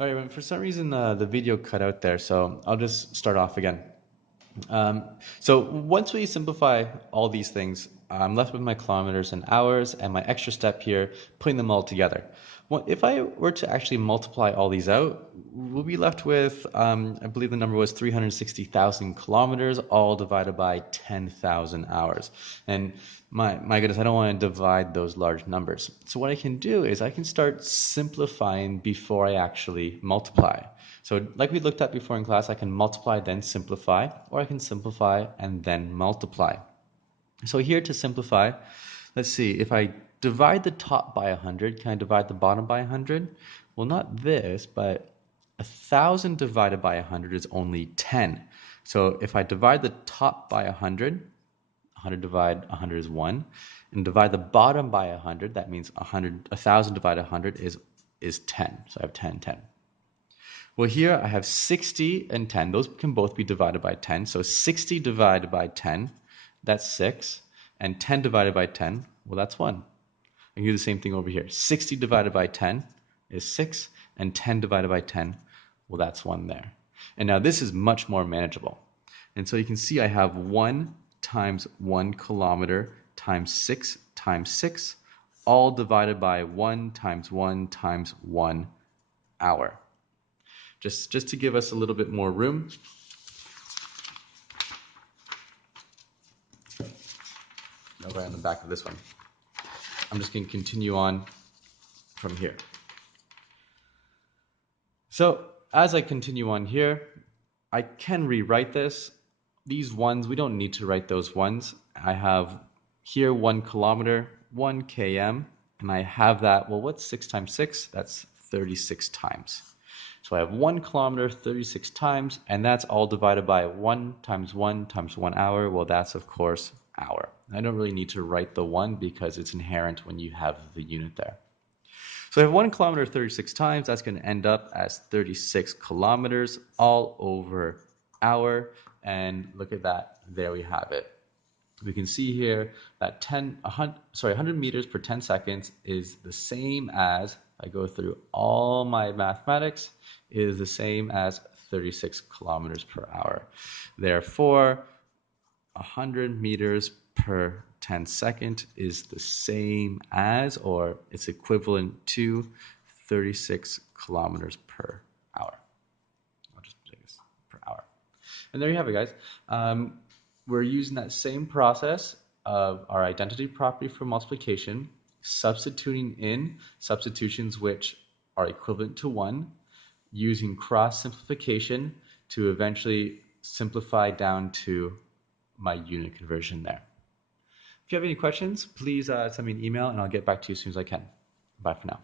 All right, for some reason the video cut out there, so I'll just start off again. So once we simplify all these things, I'm left with my kilometers and hours and my extra step here, putting them all together. Well, if I were to actually multiply all these out, we'll be left with, I believe the number was 360,000 kilometers, all divided by 10,000 hours. And my goodness, I don't want to divide those large numbers. So what I can do is I can start simplifying before I actually multiply. So like we looked at before in class, I can multiply, then simplify, or I can simplify and then multiply. So here to simplify, let's see, if I divide the top by 100, can I divide the bottom by 100? Well, not this, but 1,000 divided by 100 is only 10. So if I divide the top by 100, 100 divided 100 is 1, and divide the bottom by 100, that means 1,000 divided 100 is 10. So I have 10, 10. Well, here I have 60 and 10. Those can both be divided by 10. So 60 divided by 10, that's 6. And 10 divided by 10, well, that's 1. I can do the same thing over here. 60 divided by 10 is 6. And 10 divided by 10, well, that's 1 there. And now this is much more manageable. And so you can see I have 1 times 1 kilometer times 6, all divided by 1 times 1 times 1 hour. Just to give us a little bit more room. Right on the back of this one. I'm just going to continue on from here. So as I continue on here, I can rewrite this. These ones, we don't need to write those ones. I have here 1 kilometer, 1 km, and I have that, well, what's 6 times 6? That's 36 times. So I have 1 kilometer 36 times, and that's all divided by 1 times 1 times 1 hour. Well, that's, of course, hour. I don't really need to write the 1 because it's inherent when you have the unit there. So I have 1 kilometer 36 times. That's going to end up as 36 kilometers all over hour. And look at that. There we have it. We can see here that 100 meters per 10 seconds is the same as, I go through all my mathematics, is the same as 36 kilometers per hour. Therefore, 100 meters per 10 second is the same as, or it's equivalent to 36 kilometers per hour. I'll just say this, per hour. And there you have it, guys. We're using that same process of our identity property for multiplication, substituting in substitutions which are equivalent to 1, using cross simplification to eventually simplify down to my unit conversion there. If you have any questions, please send me an email and I'll get back to you as soon as I can. Bye for now.